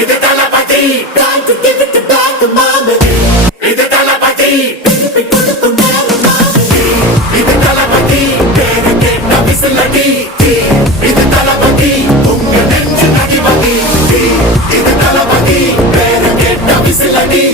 இது தளபதி, time to give it back to mama. இது தளபதி, இது தளபதி, பேரு கேட்ட விசிலடி. இது தளபதி, உங்க நெஞ்சு அதிபதி. இது தளபதி, பேரு கேட்ட விசிலடி.